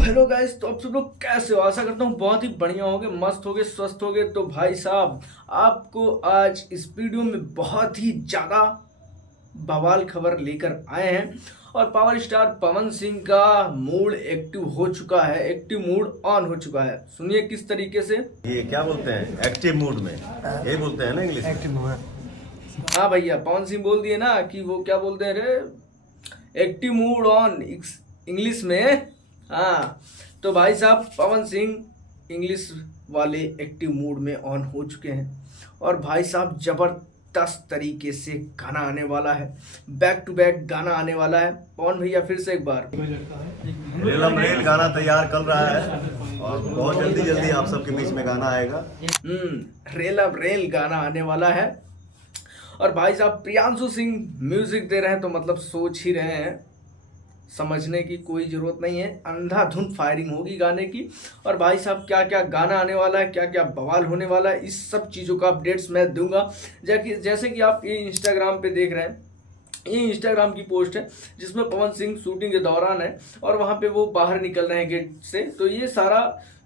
Hello guys, तो आप सब लोग कैसे हो? आशा करता हूँ बहुत ही बढ़िया होगे, मस्त होगे, स्वस्थ होगे। तो भाई साहब, आपको आज इस वीडियो में बहुत ही ज़्यादा बवाल खबर लेकर आए हैं। और पावर स्टार पवन सिंह का मूड एक्टिव हो चुका है, एक्टिव मूड ऑन हो चुका है। सुनिए किस तरीके से। ये क्या बोलते हैं, एक्टिव मूड में यही बोलते हैं ना इंग्लिश में। एक्टिव हुआ। हाँ भैया, पवन सिंह बोल दिए ना कि वो क्या बोलते हैं रे, एक्टिव मूड ऑन इंग्लिश में। हाँ, तो भाई साहब पवन सिंह इंग्लिश वाले एक्टिव मूड में ऑन हो चुके हैं। और भाई साहब जबरदस्त तरीके से गाना आने वाला है, बैक टू बैक गाना आने वाला है। पवन भैया फिर से एक बार। रेलम रेल गाना तैयार कर रहा है और बहुत जल्दी जल्दी आप सबके बीच में गाना आएगा। रेलम रेल गाना आने वाला है। और भाई साहब प्रियांशु सिंह म्यूजिक दे रहे हैं, तो मतलब सोच ही रहे हैं, समझने की कोई ज़रूरत नहीं है। अंधाधुंध फायरिंग होगी गाने की। और भाई साहब क्या क्या गाना आने वाला है, क्या क्या बवाल होने वाला है, इस सब चीज़ों का अपडेट्स मैं दूंगा। जैसे कि आप ये इंस्टाग्राम पे देख रहे हैं, ये इंस्टाग्राम की पोस्ट है जिसमें पवन सिंह शूटिंग के दौरान है और वहाँ पे वो बाहर निकल रहे हैं गेट से। तो ये सारा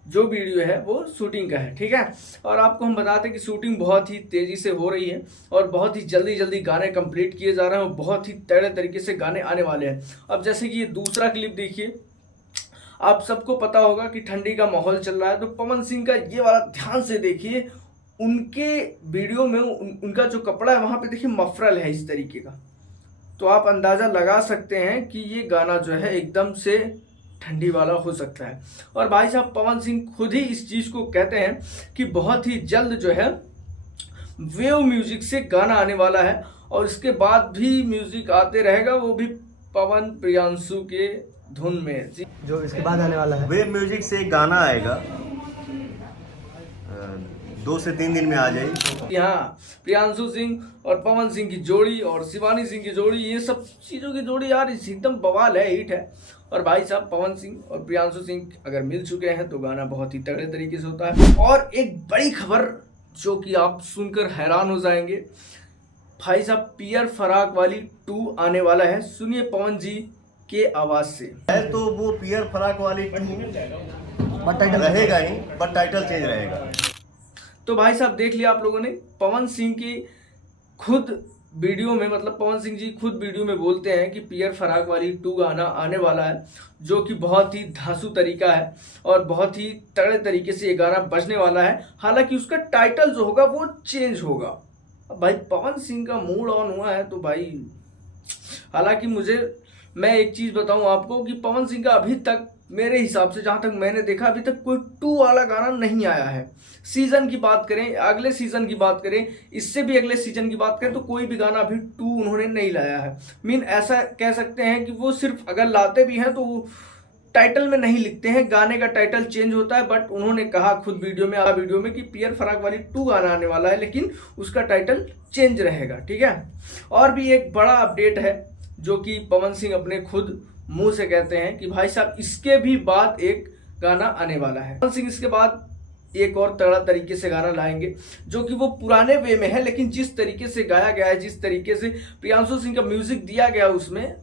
जो वीडियो है वो शूटिंग का है, ठीक है। और आपको हम बताते हैं कि शूटिंग बहुत ही तेज़ी से हो रही है और बहुत ही जल्दी जल्दी गाने कंप्लीट किए जा रहे हैं और बहुत ही तगड़े तरीके से गाने आने वाले हैं। अब जैसे कि ये दूसरा क्लिप देखिए, आप सबको पता होगा कि ठंडी का माहौल चल रहा है, तो पवन सिंह का ये वाला ध्यान से देखिए। उनके वीडियो में उनका जो कपड़ा है वहाँ पे देखिए मफरल है इस तरीके का। तो आप अंदाज़ा लगा सकते हैं कि ये गाना जो है एकदम से ठंडी वाला हो सकता है। और भाई साहब पवन सिंह खुद ही इस चीज़ को कहते हैं कि बहुत ही जल्द जो है वेव म्यूजिक से गाना आने वाला है और इसके बाद भी म्यूजिक आते रहेगा, वो भी पवन प्रियांशु के धुन में। जो इसके बाद आने वाला है, वेब म्यूजिक से एक गाना आएगा, 2 से 3 दिन में आ जाएगी। यहाँ प्रियांशु सिंह और पवन सिंह की जोड़ी और शिवानी सिंह की जोड़ी, ये सब चीज़ों की जोड़ी यार एकदम बवाल है, हिट है। और भाई साहब पवन सिंह और प्रियांशु सिंह अगर मिल चुके हैं तो गाना बहुत ही तगड़े तरीके से होता है। और एक बड़ी खबर जो कि आप सुनकर हैरान हो जाएंगे, भाई साहब पियर फराक वाली 2 आने वाला है। सुनिए पवन जी के आवाज़ से। है तो वो पियर फराक वाली 2 बट टाइटल रहेगा ही, बट टाइटल चेंज रहेगा। तो भाई साहब देख लिया आप लोगों ने, पवन सिंह की खुद वीडियो में, मतलब पवन सिंह जी खुद वीडियो में बोलते हैं कि पियर फराक वाली 2 गाना आने वाला है, जो कि बहुत ही धांसू तरीका है और बहुत ही तगड़े तरीके से ये गाना बजने वाला है। हालांकि उसका टाइटल जो होगा वो चेंज होगा। अब भाई पवन सिंह का मूड ऑन हुआ है तो भाई, हालांकि मैं एक चीज़ बताऊं आपको कि पवन सिंह का अभी तक मेरे हिसाब से, जहाँ तक मैंने देखा, अभी तक कोई 2 वाला गाना नहीं आया है। सीज़न की बात करें, अगले सीज़न की बात करें, इससे भी अगले सीज़न की बात करें, तो कोई भी गाना अभी 2 उन्होंने नहीं लाया है। ऐसा कह सकते हैं कि वो सिर्फ अगर लाते भी हैं तो वो टाइटल में नहीं लिखते हैं, गाने का टाइटल चेंज होता है। बट उन्होंने कहा खुद वीडियो में कि पियर फराक वाली 2 गाना आने वाला है, लेकिन उसका टाइटल चेंज रहेगा, ठीक है। और भी एक बड़ा अपडेट है जो कि पवन सिंह अपने खुद मुंह से कहते हैं कि भाई साहब इसके भी बाद एक गाना आने वाला है। पवन सिंह इसके बाद एक और तगड़ा तरीके से गाना लाएंगे, जो कि वो पुराने वे में है, लेकिन जिस तरीके से गाया गया है, जिस तरीके से प्रियांशु सिंह का म्यूजिक दिया गया उसमें,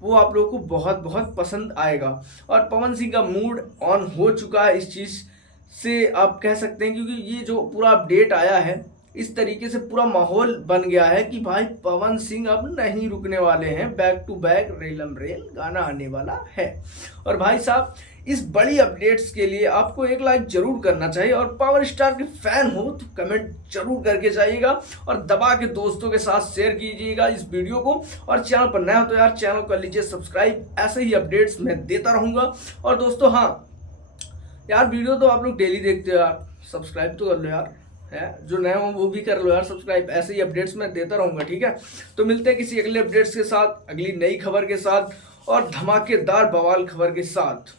वो आप लोगों को बहुत बहुत पसंद आएगा। और पवन सिंह का मूड ऑन हो चुका है इस चीज़ से, आप कह सकते हैं, क्योंकि ये जो पूरा अपडेट आया है, इस तरीके से पूरा माहौल बन गया है कि भाई पवन सिंह अब नहीं रुकने वाले हैं, बैक टू बैक रेलम रेल गाना आने वाला है। और भाई साहब इस बड़ी अपडेट्स के लिए आपको एक लाइक जरूर करना चाहिए, और पावर स्टार के फैन हो तो कमेंट जरूर करके जाइएगा और दबा के दोस्तों के साथ शेयर कीजिएगा इस वीडियो को। और चैनल पर नया हो तो यार चैनल कर लीजिए सब्सक्राइब, ऐसे ही अपडेट्स मैं देता रहूँगा। और दोस्तों हाँ यार, वीडियो तो आप लोग डेली देखते हो यार, सब्सक्राइब तो कर लो यार, है जो नए हो वो भी कर लो यार सब्सक्राइब। ऐसे ही अपडेट्स मैं देता रहूँगा, ठीक है। तो मिलते हैं किसी अगले अपडेट्स के साथ, अगली नई खबर के साथ और धमाकेदार बवाल खबर के साथ।